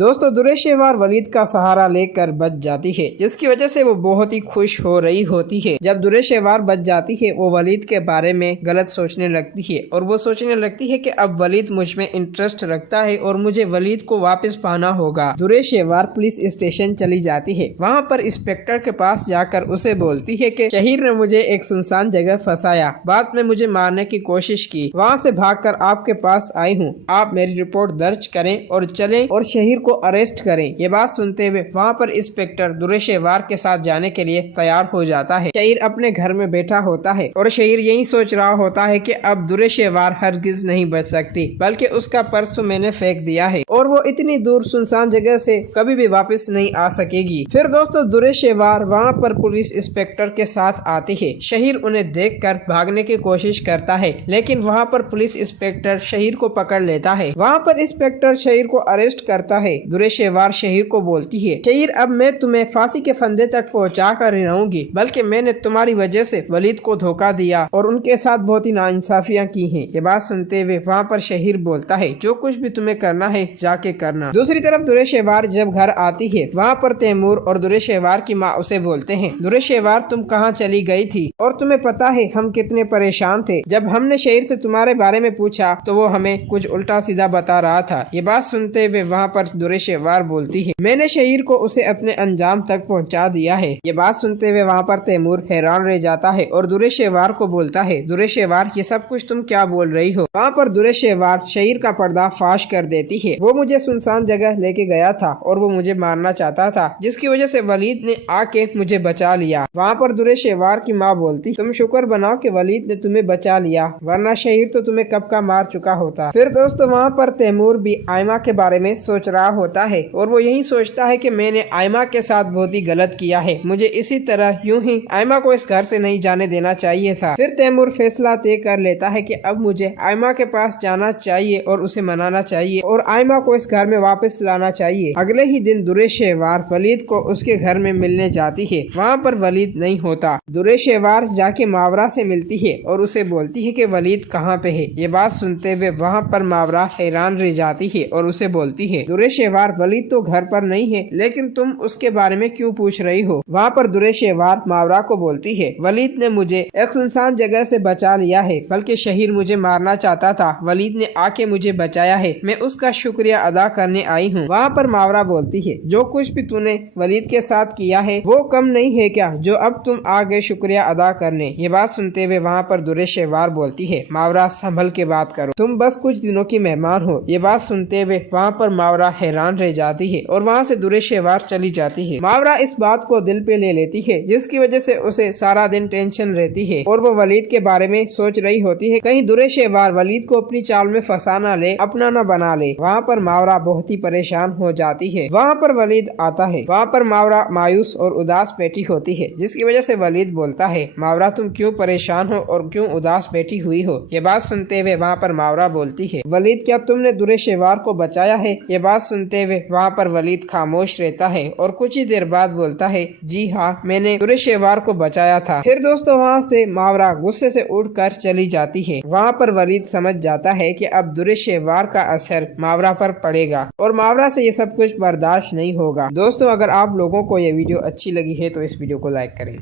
दोस्तों दुरेशेवार वलीद का सहारा लेकर बच जाती है, जिसकी वजह से वो बहुत ही खुश हो रही होती है। जब दुरेशेवार बच जाती है वो वलीद के बारे में गलत सोचने लगती है और वो सोचने लगती है कि अब वलीद मुझ में इंटरेस्ट रखता है और मुझे वलीद को वापस पाना होगा। दुरेशेवार पुलिस स्टेशन चली जाती है। वहाँ पर इंस्पेक्टर के पास जाकर उसे बोलती है कि शहीर ने मुझे एक सुनसान जगह फंसाया, बाद में मुझे मारने की कोशिश की, वहाँ से भागकर आपके पास आई हूँ। आप मेरी रिपोर्ट दर्ज करें और चलें और शहीर को अरेस्ट करें। ये बात सुनते हुए वहाँ पर इंस्पेक्टर दुरेशेवार के साथ जाने के लिए तैयार हो जाता है। शहीर अपने घर में बैठा होता है और शहीर यही सोच रहा होता है कि अब दुरेशेवार हरगिज नहीं बच सकती, बल्कि उसका पर्स मैंने फेंक दिया है और वो इतनी दूर सुनसान जगह से कभी भी वापस नहीं आ सकेगी। फिर दोस्तों दुरेशेवार वहाँ पर पुलिस इंस्पेक्टर के साथ आती है। शहीर उन्हें देखकर भागने की कोशिश करता है, लेकिन वहाँ पर पुलिस इंस्पेक्टर शहीर को पकड़ लेता है। वहाँ पर इंस्पेक्टर शहीर को अरेस्ट करता है। दुरेशेवार शहीर को बोलती है, शहीर अब मैं तुम्हें फांसी के फंदे तक पहुंचा कर रहूंगी, बल्कि मैंने तुम्हारी वजह से वलीद को धोखा दिया और उनके साथ बहुत ही नाइंसाफियां की हैं। ये बात सुनते हुए वहाँ पर शहीर बोलता है, जो कुछ भी तुम्हें करना है जाके करना। दूसरी तरफ दुरेशेवार जब घर आती है, वहाँ पर तैमूर और दुरेशेवार की माँ उसे बोलते हैं, दुरेशेवार तुम कहाँ चली गई थी और तुम्हें पता है हम कितने परेशान थे। जब हमने शहीर से तुम्हारे बारे में पूछा तो वो हमें कुछ उल्टा सीधा बता रहा था। ये बात सुनते हुए वहाँ पर दुरेशेवार बोलती है, मैंने शहीर को उसे अपने अंजाम तक पहुंचा दिया है। ये बात सुनते हुए वहाँ पर तैमूर हैरान रह जाता है और दुरेशेवार को बोलता है, दुरेशेवार ये सब कुछ तुम क्या बोल रही हो। वहाँ पर दुरेशेवार शहीर का पर्दा फाश कर देती है। वो मुझे सुनसान जगह लेके गया था और वो मुझे मारना चाहता था, जिसकी वजह से वलीद ने आके मुझे बचा लिया। वहाँ पर दुरेशेवार की माँ बोलती, तुम शुक्र बनाओ कि वलीद ने तुम्हें बचा लिया, वरना शहीर तो तुम्हें कब का मार चुका होता। फिर दोस्तों वहाँ पर तैमूर भी आयमा के बारे में सोच रहा होता है और वो यही सोचता है कि मैंने आयमा के साथ बहुत ही गलत किया है, मुझे इसी तरह यूं ही आयमा को इस घर से नहीं जाने देना चाहिए था। फिर तैमूर फैसला तय कर लेता है कि अब मुझे आयमा के पास जाना चाहिए और उसे मनाना चाहिए और आयमा को इस घर में वापस लाना चाहिए। अगले ही दिन दुरेशेवार वलीद को उसके घर में मिलने जाती है। वहाँ पर वलीद नहीं होता। दुरेशेवार जाके मावरा से मिलती है और उसे बोलती है कि वलीद कहाँ पे है। ये बात सुनते हुए वहाँ पर मावरा हैरान रह जाती है और उसे बोलती है, दुरेशेवार वलीद तो घर पर नहीं है, लेकिन तुम उसके बारे में क्यों पूछ रही हो। वहाँ पर दुरेशेवार मावरा को बोलती है, वलीद ने मुझे एक सुनसान जगह से बचा लिया है, बल्कि शहीर मुझे मारना चाहता था, वलीद ने आके मुझे बचाया है, मैं उसका शुक्रिया अदा करने आई हूँ। वहाँ पर मावरा बोलती है, जो कुछ भी तूने वलीद के साथ किया है वो कम नहीं है क्या, जो अब तुम आ गए शुक्रिया अदा करने। ये बात सुनते हुए वहाँ पर दुरेशेवार बोलती है, मावरा संभल के बात करो, तुम बस कुछ दिनों की मेहमान हो। ये बात सुनते हुए वहाँ पर मावरा हैरान रह जाती है और वहाँ से दुरेशेवार चली जाती है। मावरा इस बात को दिल पे ले लेती है, जिसकी वजह से उसे सारा दिन टेंशन रहती है और वो वलीद के बारे में सोच रही होती है, कहीं दुरेशेवार वलीद को अपनी चाल में फंसा ना ले, अपना ना बना ले। वहाँ पर मावरा बहुत ही परेशान हो जाती है। वहाँ पर वलीद आता है। वहाँ पर मावरा मायूस और उदास बैठी होती है, जिसकी वजह से वलीद बोलता है, मावरा तुम क्यों परेशान हो और क्यों उदास बैठी हुई हो। ये बात सुनते हुए वहाँ पर मावरा बोलती है, वलीद क्या तुमने दुरेशेवार को बचाया है। ये बात सुनते हुए वहाँ पर वलीद खामोश रहता है और कुछ ही देर बाद बोलता है, जी हाँ मैंने दुरेशेवार को बचाया था। फिर दोस्तों वहाँ से मावरा गुस्से से उठकर चली जाती है। वहाँ पर वलीद समझ जाता है कि अब दुरेशेवार का असर मावरा पर पड़ेगा और मावरा से ये सब कुछ बर्दाश्त नहीं होगा। दोस्तों अगर आप लोगों को ये वीडियो अच्छी लगी है तो इस वीडियो को लाइक करें।